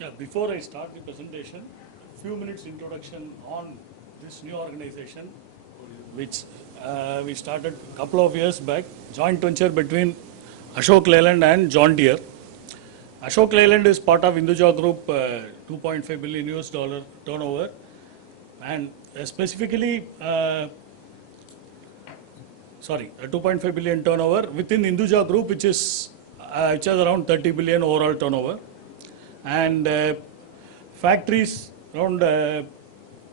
Yeah, before I start the presentation, few minutes introduction on this new organization, which we started a couple of years back, joint venture between Ashok Leyland and John Deere. Ashok Leyland is part of Hinduja Group, 2.5 billion US dollar turnover, and specifically, 2.5 billion turnover within Hinduja Group, which has around 30 billion overall turnover, and factories around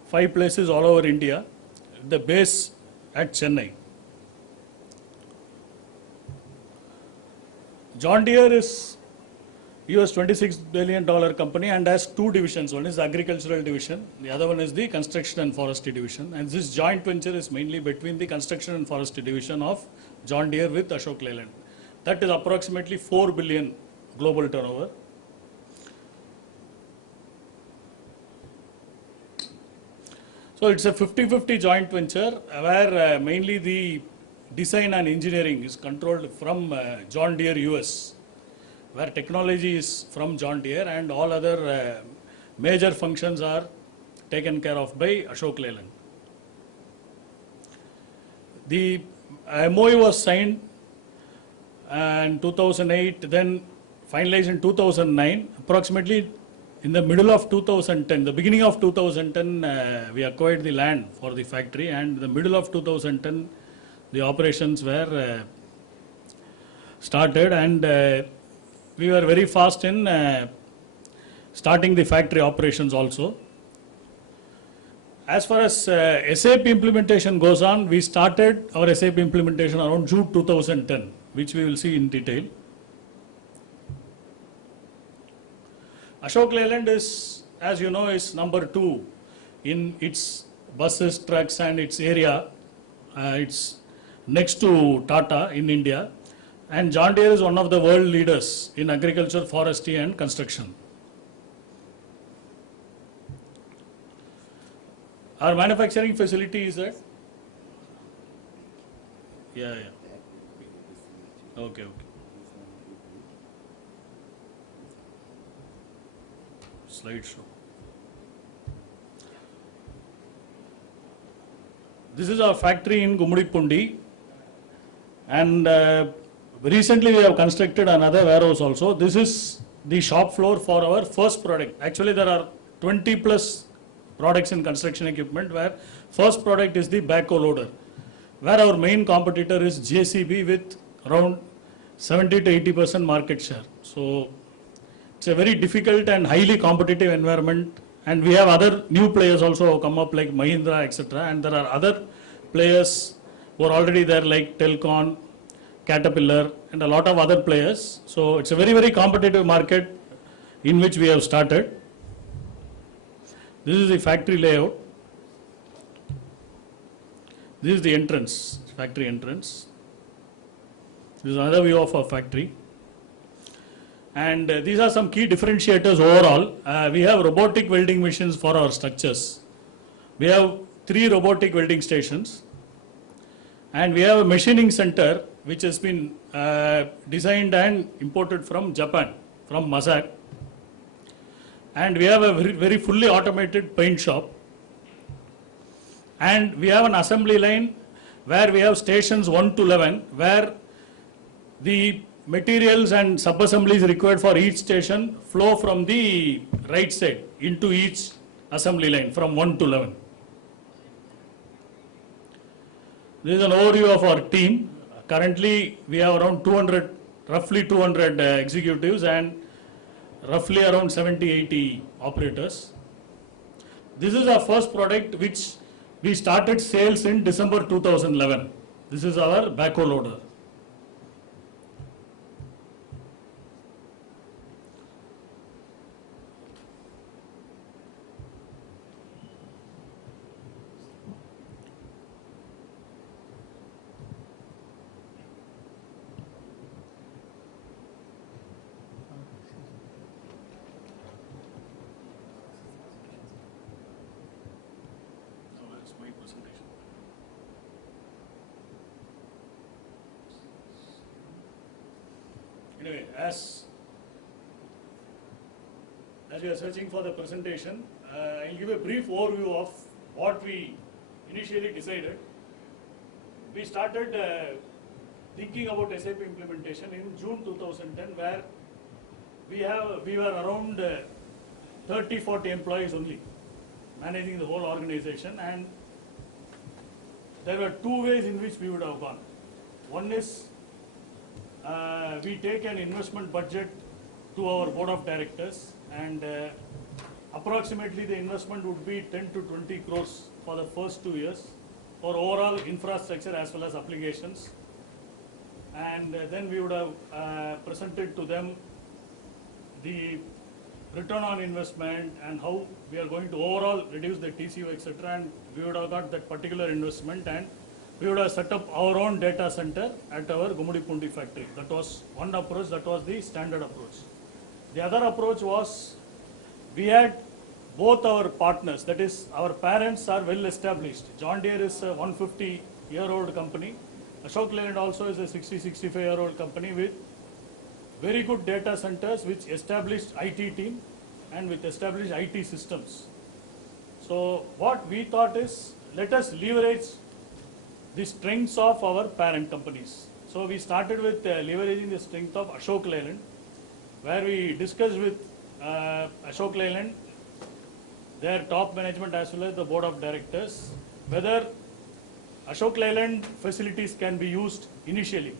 5 places all over India, the base at Chennai. John Deere is US $26 billion company and has two divisions. One is the agricultural division, the other one is the construction and forestry division. And this joint venture is mainly between the construction and forestry division of John Deere with Ashok Leyland. That is approximately 4 billion global turnover. So it's a 50-50 joint venture where mainly the design and engineering is controlled from John Deere US, where technology is from John Deere and all other major functions are taken care of by Ashok Leyland. The MOU was signed in 2008, then finalized in 2009, approximately in the middle of 2010, the beginning of 2010, we acquired the land for the factory, and the middle of 2010, the operations were started, and we were very fast in starting the factory operations also. As far as SAP implementation goes on, we started our SAP implementation around June 2010, which we will see in detail. Ashok Leyland is, as you know, is number 2 in its buses, trucks and its area. It's next to Tata in India. And John Deere is one of the world leaders in agriculture, forestry and construction. Our manufacturing facility is at? Yeah. Okay. Slideshow. This is our factory in Gummudipundi, and recently we have constructed another warehouse also. This is the shop floor for our first product. Actually, there are 20 plus products in construction equipment, where first product is the backhoe loader, where our main competitor is JCB with around 70 to 80% market share. So it's a very difficult and highly competitive environment, and we have other new players also come up like Mahindra, etc. And there are other players who are already there like Telcon, Caterpillar and a lot of other players. So it's a very, very competitive market in which we have started. This is the factory layout. This is the entrance, factory entrance. This is another view of our factory. And these are some key differentiators overall. We have robotic welding machines for our structures. We have 3 robotic welding stations. And we have a machining center which has been designed and imported from Japan, from Mazak. And we have a very fully automated paint shop. And we have an assembly line where we have stations 1 to 11, where the materials and sub-assemblies required for each station flow from the right side into each assembly line from 1 to 11. This is an overview of our team. Currently, we have around roughly 200 executives and roughly around 70-80 operators. This is our first product which we started sales in December 2011. This is our backhoe loader. Anyway, as we are searching for the presentation, I'll give a brief overview of what we initially decided. We started thinking about SAP implementation in June 2010, where we were around 30-40 employees only, managing the whole organization, and there were two ways in which we would have gone. One is we take an investment budget to our board of directors, and approximately the investment would be 10 to 20 crores for the first 2 years for overall infrastructure as well as applications. And then we would have presented to them the return on investment and how we are going to overall reduce the TCO, etc. And we would have got that particular investment, and we would have set up our own data center at our Gumudipundi factory. That was one approach, that was the standard approach. The other approach was, we had both our partners, that is our parents are well established. John Deere is a 150-year-old company. Ashok Leyland also is a 60-65-year-old company with very good data centers, with established IT team and with established IT systems. So what we thought is, let us leverage the strengths of our parent companies. So we started with leveraging the strength of Ashok Leyland, where we discussed with Ashok Leyland, their top management as well as the board of directors, whether Ashok Leyland facilities can be used initially.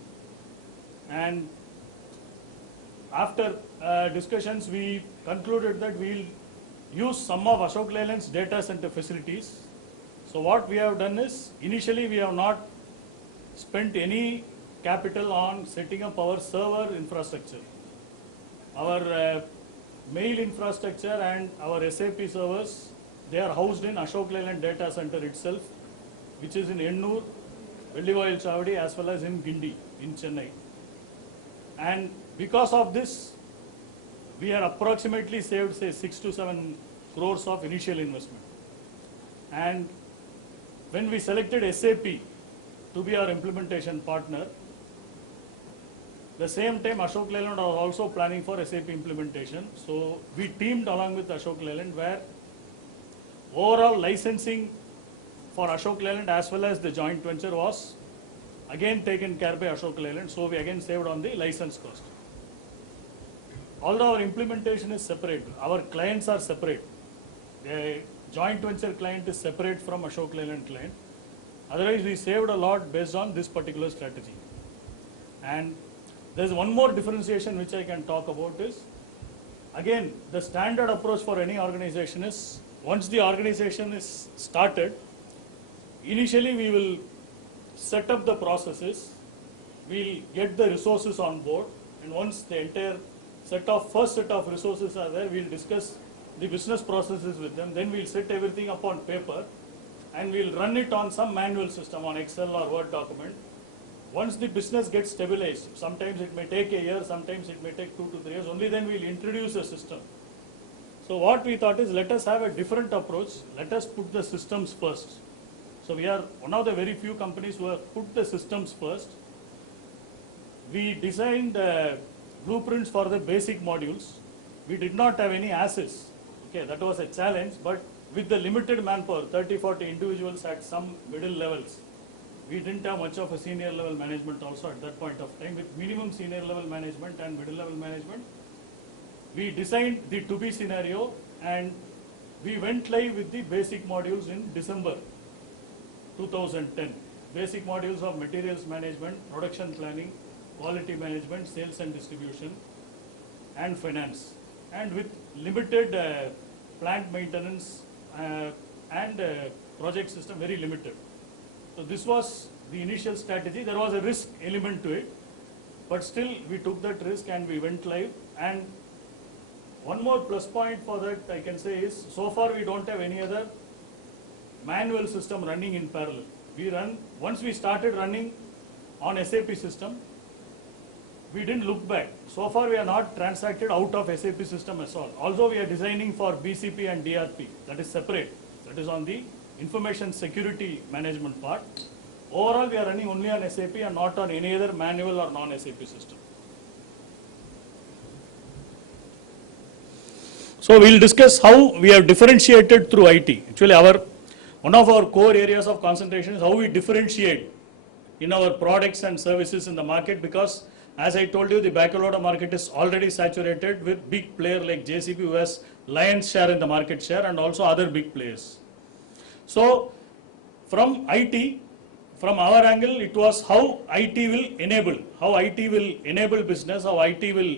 And after discussions, we concluded that we will use some of Ashok Leyland's data center facilities. So what we have done is, initially we have not spent any capital on setting up our server infrastructure. Our mail infrastructure and our SAP servers, they are housed in Ashok Leyland data center itself, which is in Ennur, Vellivoyal Chavadi, as well as in Gindi in Chennai. And because of this, we have approximately saved, say, 6 to 7 crores of initial investment. And when we selected SAP to be our implementation partner, the same time Ashok Leyland was also planning for SAP implementation. So we teamed along with Ashok Leyland, where overall licensing for Ashok Leyland as well as the joint venture was again taken care by Ashok Leyland. So we again saved on the license cost. Although our implementation is separate, our clients are separate. The joint venture client is separate from Ashok Leyland client. Otherwise, we saved a lot based on this particular strategy. And there's one more differentiation which I can talk about is, again, the standard approach for any organization is, once the organization is started, initially we will set up the processes, we'll get the resources on board, and once the entire first set of resources are there, we'll discuss the business processes with them, then we'll set everything up on paper, and we'll run it on some manual system, on Excel or Word document. Once the business gets stabilized, sometimes it may take a year, sometimes it may take 2 to 3 years, only then we'll introduce a system. So what we thought is, let us have a different approach, let us put the systems first. So we are one of the very few companies who have put the systems first. We designed blueprints for the basic modules. We did not have any assets. Okay, that was a challenge, but with the limited manpower, 30-40 individuals at some middle levels, we didn't have much of a senior level management also at that point of time. With minimum senior level management and middle level management, we designed the to-be scenario, and we went live with the basic modules in December 2010. Basic modules of materials management, production planning, quality management, sales and distribution, and finance. And with limited plant maintenance and project system, very limited. So this was the initial strategy. There was a risk element to it, but still we took that risk and we went live. And one more plus point for that I can say is, so far we don't have any other manual system running in parallel. Once we started running on SAP system, we didn't look back. So far we are not transacted out of SAP system at all. Also we are designing for BCP and DRP, that is separate. That is on the information security management part. Overall we are running only on SAP and not on any other manual or non-SAP system. So we'll discuss how we have differentiated through IT. Actually, one of our core areas of concentration is how we differentiate in our products and services in the market, because as I told you, the backhoe loader market is already saturated with big player like JCB who has lion's share in the market share, and also other big players. So from IT, from our angle, it was how IT will enable business, how IT will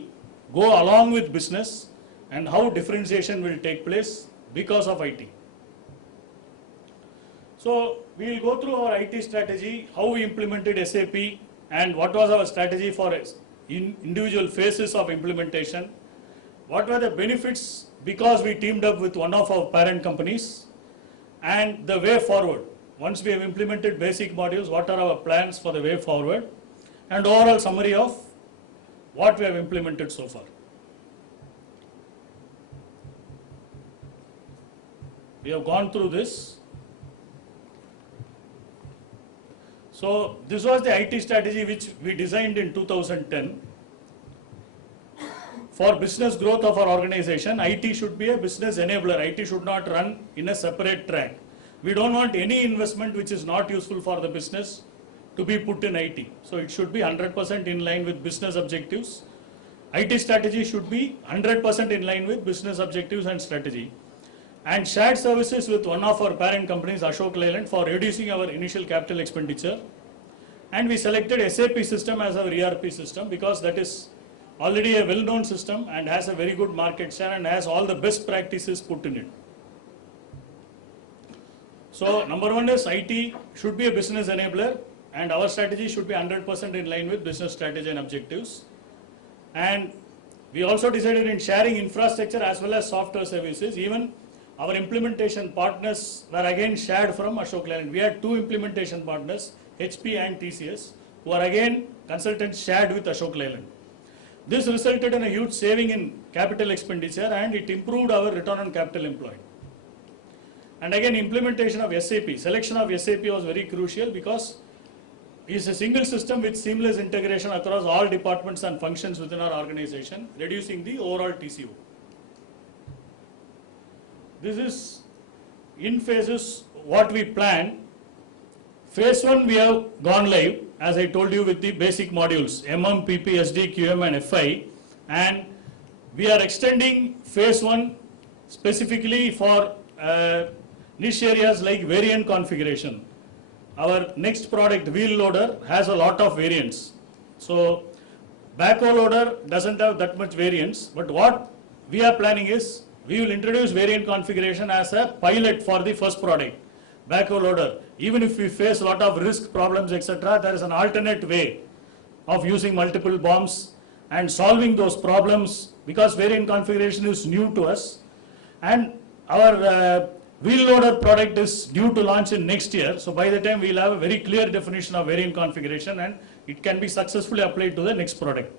go along with business, and how differentiation will take place because of IT. So we will go through our IT strategy, how we implemented SAP, and what was our strategy for individual phases of implementation. What were the benefits because we teamed up with one of our parent companies, and the way forward. Once we have implemented basic modules, what are our plans for the way forward, and overall summary of what we have implemented so far. We have gone through this. So this was the IT strategy which we designed in 2010. For business growth of our organization, IT should be a business enabler. IT should not run in a separate track. We don't want any investment which is not useful for the business to be put in IT. So it should be 100% in line with business objectives. IT strategy should be 100% in line with business objectives and strategy. And shared services with one of our parent companies, Ashok Leyland, for reducing our initial capital expenditure. And we selected SAP system as our ERP system because that is already a well-known system and has a very good market share and has all the best practices put in it. So number one is IT should be a business enabler, and our strategy should be 100% in line with business strategy and objectives. And we also decided in sharing infrastructure as well as software services. Even our implementation partners were again shared from Ashok Leyland. We had two implementation partners, HP and TCS, who are again consultants shared with Ashok Leyland. This resulted in a huge saving in capital expenditure, and it improved our return on capital employed. And again, implementation of SAP, selection of SAP was very crucial because it is a single system with seamless integration across all departments and functions within our organization, reducing the overall TCO. This is in phases what we planned. Phase 1 we have gone live, as I told you, with the basic modules MM, PP, SD, QM and FI, and we are extending phase 1 specifically for niche areas like variant configuration. Our next product, wheel loader, has a lot of variants. So backhoe loader doesn't have that much variants, but what we are planning is we will introduce variant configuration as a pilot for the first product, backhoe loader. Even if we face a lot of risk problems, etc., there is an alternate way of using multiple bombs and solving those problems, because variant configuration is new to us. And our wheel loader product is due to launch in next year. So by the time we will have a very clear definition of variant configuration, and it can be successfully applied to the next product.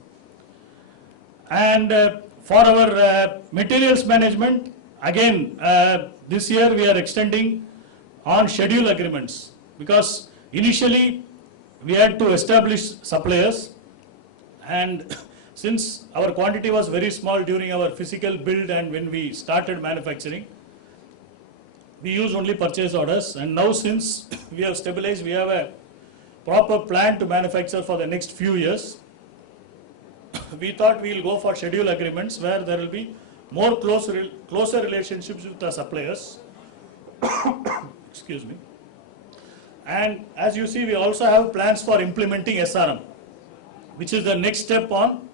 And for our materials management, again, this year we are extending on schedule agreements, because initially we had to establish suppliers, and since our quantity was very small during our physical build and when we started manufacturing, we used only purchase orders. And now since we have stabilized, we have a proper plan to manufacture for the next few years. We thought we will go for schedule agreements where there will be more closer relationships with the suppliers. Excuse me. And as you see, we also have plans for implementing SRM, which is the next step on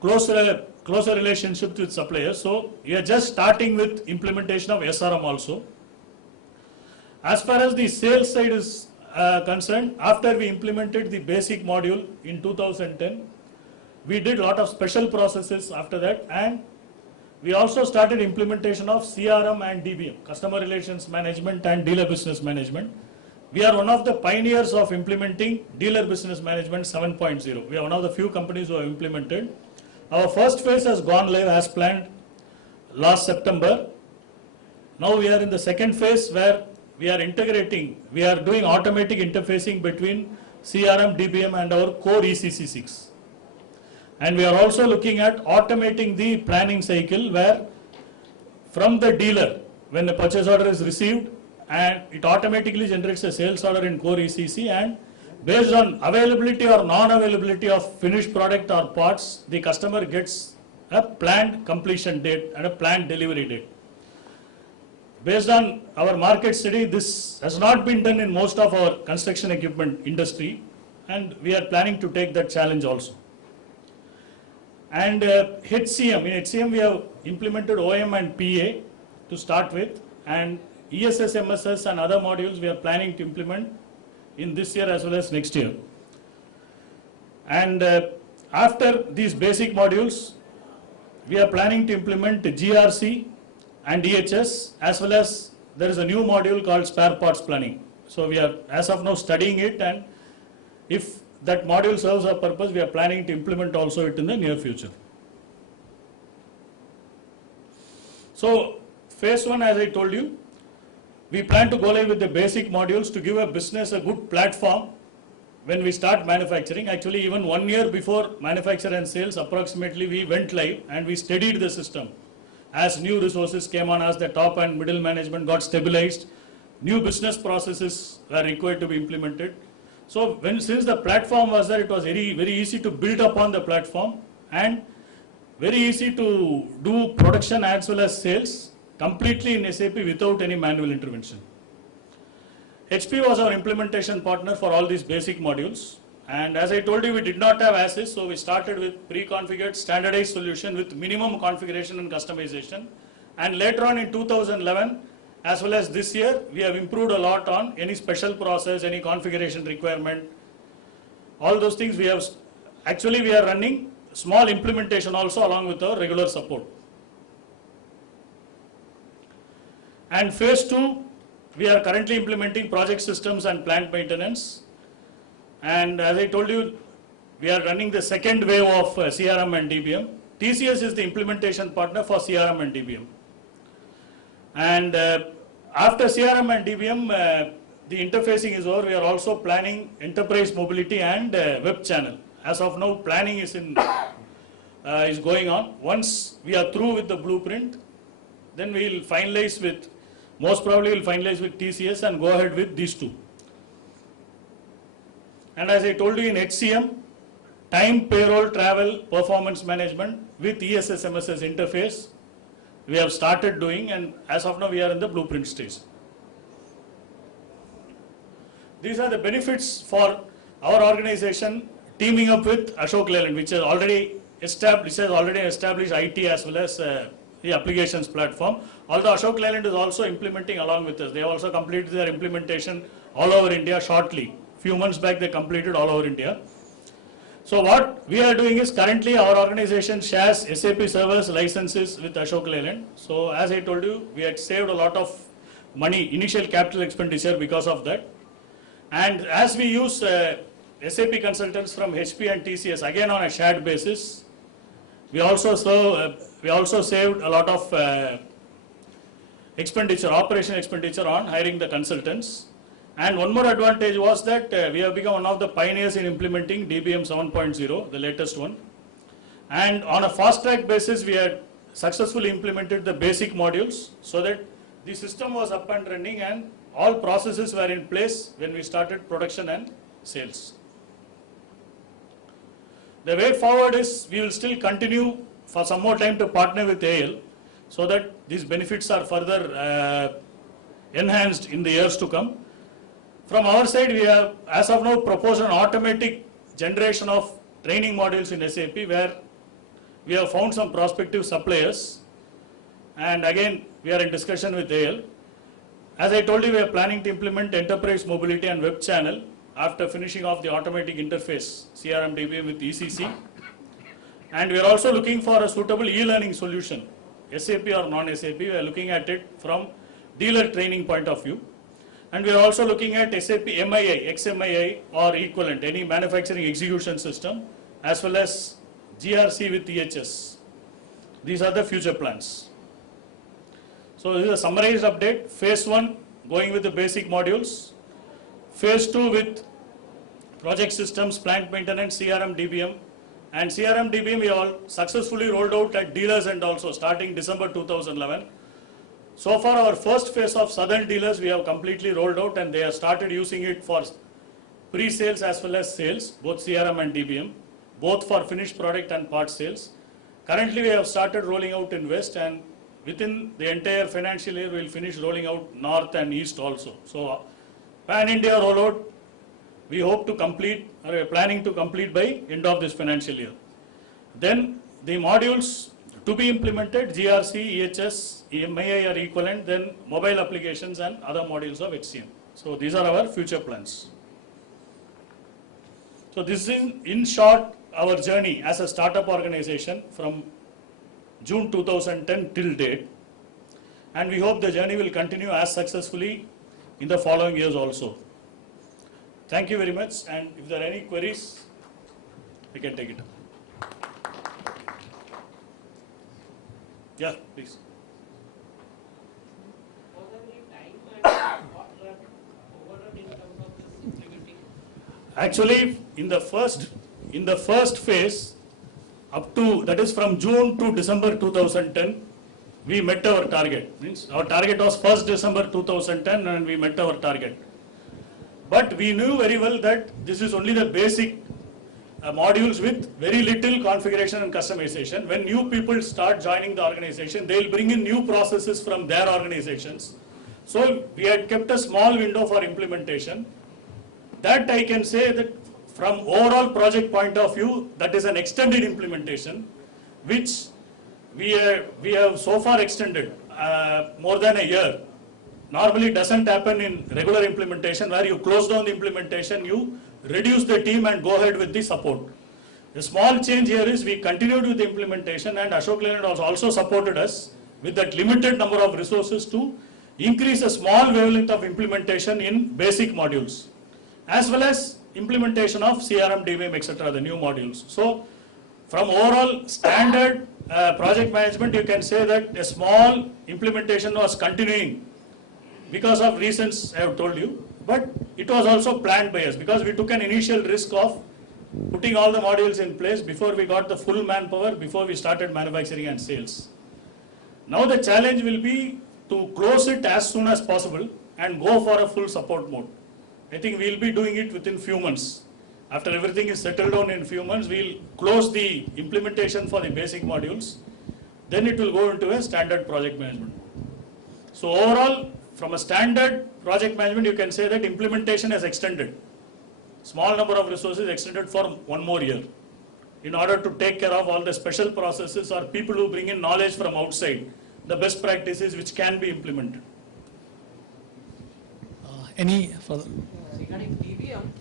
closer relationships with suppliers. So we are just starting with implementation of SRM also. As far as the sales side is concerned, after we implemented the basic module in 2010, we did a lot of special processes after that, and we also started implementation of CRM and DBM, Customer Relations Management and Dealer Business Management. We are one of the pioneers of implementing Dealer Business Management 7.0. We are one of the few companies who have implemented. Our first phase has gone live as planned last September. Now we are in the second phase where we are integrating, we are doing automatic interfacing between CRM, DBM and our core ECC6. And we are also looking at automating the planning cycle where from the dealer, when the purchase order is received, and it automatically generates a sales order in core ECC, and based on availability or non-availability of finished product or parts, the customer gets a planned completion date and a planned delivery date. Based on our market study, this has not been done in most of our construction equipment industry, and we are planning to take that challenge also. And HCM, in HCM we have implemented OM and PA to start with, and ESS, MSS and other modules we are planning to implement in this year as well as next year. And after these basic modules, we are planning to implement GRC and EHS, as well as there is a new module called spare parts planning. So we are as of now studying it, and if that module serves our purpose, we are planning to implement also it in the near future. So phase 1, as I told you, we plan to go live with the basic modules to give a business a good platform when we start manufacturing. Actually, even 1 year before manufacture and sales, approximately we went live and we studied the system. As new resources came on, as the top and middle management got stabilized, new business processes were required to be implemented. So since the platform was there, it was very easy to build upon the platform and very easy to do production as well as sales completely in SAP without any manual intervention. HP was our implementation partner for all these basic modules, and as I told you, we did not have ASIS, so we started with pre-configured standardized solution with minimum configuration and customization, and later on in 2011 as well as this year, we have improved a lot on any special process, any configuration requirement, all those things we have. Actually, we are running small implementation also along with our regular support. And phase 2, we are currently implementing project systems and plant maintenance. And as I told you, we are running the second wave of CRM and DBM. TCS is the implementation partner for CRM and DBM. And after CRM and DBM, the interfacing is over. We are also planning enterprise mobility and web channel. As of now, planning is going on. Once we are through with the blueprint, then we will finalize with, most probably we'll finalize with TCS and go ahead with these two. And as I told you, in HCM, time, payroll, travel, performance management with ESS, MSS interface, we have started doing, and as of now we are in the blueprint stage. These are the benefits for our organization teaming up with Ashok Leyland, which has already established IT as well as the applications platform. Although Ashok Leyland is also implementing along with us. They have also completed their implementation all over India shortly. Few months back they completed all over India. So what we are doing is, currently our organization shares SAP servers licenses with Ashok Leyland. So as I told you, we had saved a lot of money, initial capital expenditure because of that. And as we use SAP consultants from HP and TCS again on a shared basis, we also saved a lot of expenditure, operation expenditure on hiring the consultants. And one more advantage was that we have become one of the pioneers in implementing DBM 7.0, the latest one. And on a fast track basis, we had successfully implemented the basic modules so that the system was up and running and all processes were in place when we started production and sales. The way forward is we will still continue for some more time to partner with AL so that these benefits are further enhanced in the years to come. From our side, we have, as of now, proposed an automatic generation of training modules in SAP where we have found some prospective suppliers, and again, we are in discussion with AL. As I told you, we are planning to implement enterprise mobility and web channel after finishing off the automatic interface, CRM DBM with ECC. And we are also looking for a suitable e-learning solution, SAP or non-SAP. We are looking at it from dealer training point of view. And we are also looking at SAP MII, XMII or equivalent, any manufacturing execution system, as well as GRC with EHS. These are the future plans. So this is a summarized update. Phase 1, going with the basic modules. Phase 2 with project systems, plant maintenance, CRM, DBM. And CRM DBM we all successfully rolled out at dealers and also starting December 2011. So far our first phase of southern dealers we have completely rolled out and they have started using it for pre-sales as well as sales, both CRM and DBM, both for finished product and part sales. Currently we have started rolling out in West and within the entire financial year we will finish rolling out North and East also. So pan-India rollout we hope to complete, or we are planning to complete by end of this financial year. Then the modules to be implemented, GRC, EHS, EMI are equivalent, then mobile applications and other modules of HCM. So these are our future plans. So this is in short our journey as a startup organization from June 2010 till date, and we hope the journey will continue as successfully in the following years also. Thank you very much, and if there are any queries, we can take it up. Yeah, please. Was there any time and what were overrun in terms of this implementing? Actually, in the first phase, up to, that is from June to December 2010, we met our target. Means our target was 1st December 2010 and we met our target. But we knew very well that this is only the basic modules with very little configuration and customization. When new people start joining the organization, they will bring in new processes from their organizations. So we had kept a small window for implementation. That I can say that from overall project point of view, that is an extended implementation, which we have so far extended more than a year. Normally doesn't happen in regular implementation where you close down the implementation, you reduce the team and go ahead with the support. The small change here is we continued with the implementation and Ashok Leyland has also supported us with that limited number of resources to increase a small wavelength of implementation in basic modules, as well as implementation of CRM, DBM, etc., the new modules. So from overall standard project management, you can say that a small implementation was continuing because of reasons I have told you, but it was also planned by us because we took an initial risk of putting all the modules in place before we got the full manpower, before we started manufacturing and sales. Now the challenge will be to close it as soon as possible and go for a full support mode. I think we will be doing it within few months. After everything is settled down in few months, we will close the implementation for the basic modules. Then it will go into a standard project management. So overall, from a standard project management, you can say that implementation has extended. Small number of resources extended for 1 more year in order to take care of all the special processes or people who bring in knowledge from outside, the best practices which can be implemented. Any further? Regarding DBM,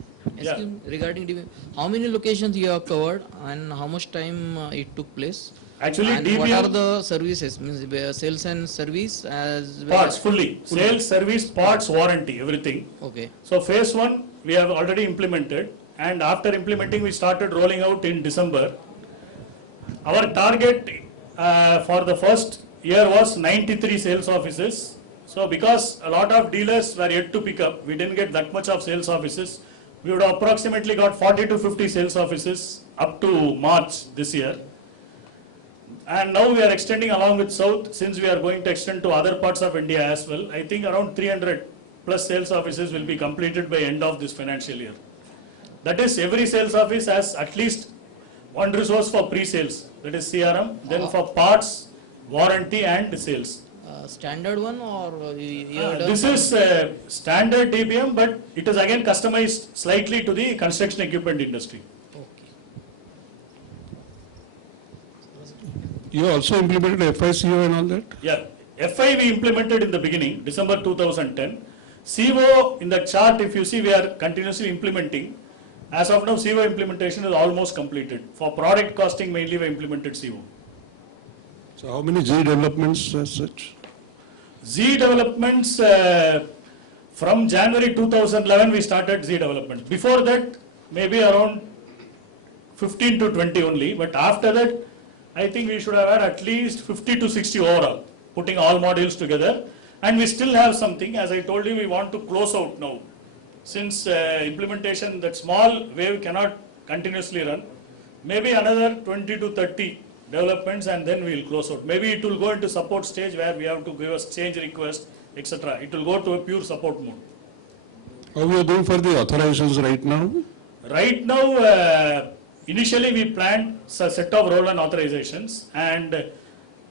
Yeah. regarding DBM, how many locations you have covered and how much time it took place? Actually, And DBM what are the services? Means sales and service as well parts as fully, sales, service, parts, warranty, everything. Okay. So phase 1 we have already implemented, and after implementing we started rolling out in December. Our target for the first year was 93 sales offices. So because a lot of dealers were yet to pick up, we didn't get that much of sales offices. We would have approximately got 40 to 50 sales offices up to March this year. And now we are extending along with South, since we are going to extend to other parts of India as well. I think around 300 plus sales offices will be completed by end of this financial year. That is, every sales office has at least one resource for pre-sales, that is CRM, then for parts, warranty and sales. Standard one or you have done This is standard DBM, but it is again customized slightly to the construction equipment industry. Okay. You also implemented FICO and all that? Yeah, FI we implemented in the beginning, December 2010. CO in the chart, if you see, we are continuously implementing. As of now, CO implementation is almost completed. For product costing, mainly we implemented CO. So how many Z developments as such? Z developments, from January 2011 we started Z development. Before that, maybe around 15 to 20 only, but after that, I think we should have had at least 50 to 60 overall, putting all modules together. And we still have something, as I told you, we want to close out now. Since implementation, that small wave cannot continuously run, maybe another 20 to 30 developments and then we will close out. Maybe it will go into support stage where we have to give us change request, etc. It will go to a pure support mode. How we are doing for the authorizations right now? Right now, initially we planned a set of role and authorizations, and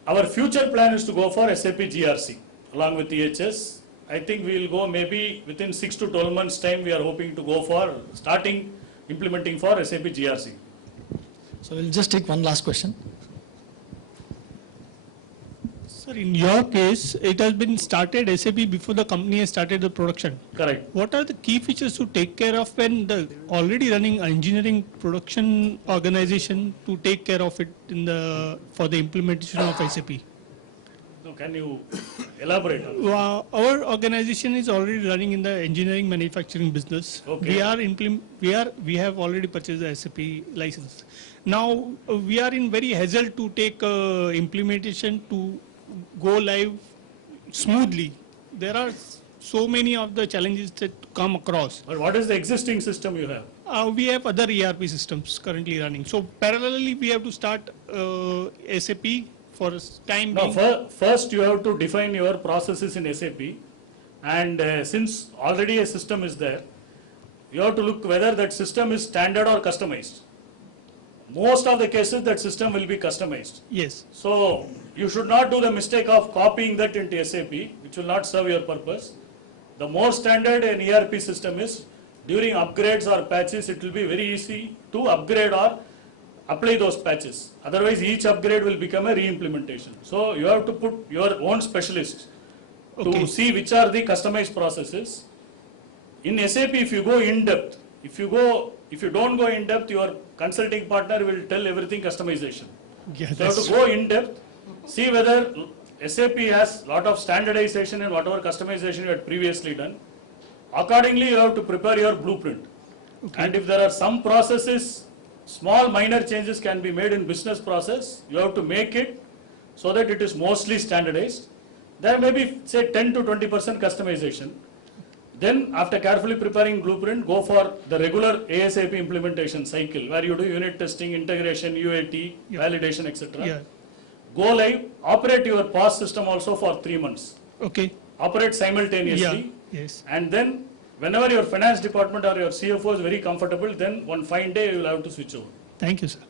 our future plan is to go for SAP GRC along with EHS. I think we will go maybe within 6 to 12 months time. We are hoping to go for starting implementing for SAP GRC. So we'll just take one last question. Sir, in your case, it has been started SAP before the company has started the production. Correct. What are the key features to take care of when the already running engineering production organization to take care of it in the for the implementation of SAP? So can you elaborate on that? Our organization is already running in the engineering manufacturing business. Okay. We have already purchased the SAP license. Now we are in very hassle to take implementation to go live smoothly. There are so many of the challenges that come across. But what is the existing system you have? We have other ERP systems currently running. So parallelly, we have to start SAP for time No, being. first you have to define your processes in SAP, and since already a system is there, you have to look whether that system is standard or customized. Most of the cases that system will be customized. Yes. So you should not do the mistake of copying that into SAP, which will not serve your purpose. The more standard an ERP system is, during upgrades or patches, it will be very easy to upgrade or apply those patches. Otherwise, each upgrade will become a re-implementation. So you have to put your own specialists Okay. to see which are the customized processes. In SAP, if you go in depth, if you don't go in depth, your consulting partner will tell everything customization. Yeah, So you have that's to go in depth, see whether SAP has lot of standardization and whatever customization you had previously done. Accordingly, you have to prepare your blueprint. Okay. And if there are some processes, small minor changes can be made in business process, you have to make it so that it is mostly standardized. There may be say 10 to 20% customization. Then after carefully preparing blueprint, go for the regular ASAP implementation cycle where you do unit testing, integration, UAT, Yeah. validation, etc. Yeah. Go live, operate your POS system also for 3 months. Okay. Operate simultaneously. Yeah. Yes. And then whenever your finance department or your CFO is very comfortable, then one fine day you will have to switch over. Thank you, sir.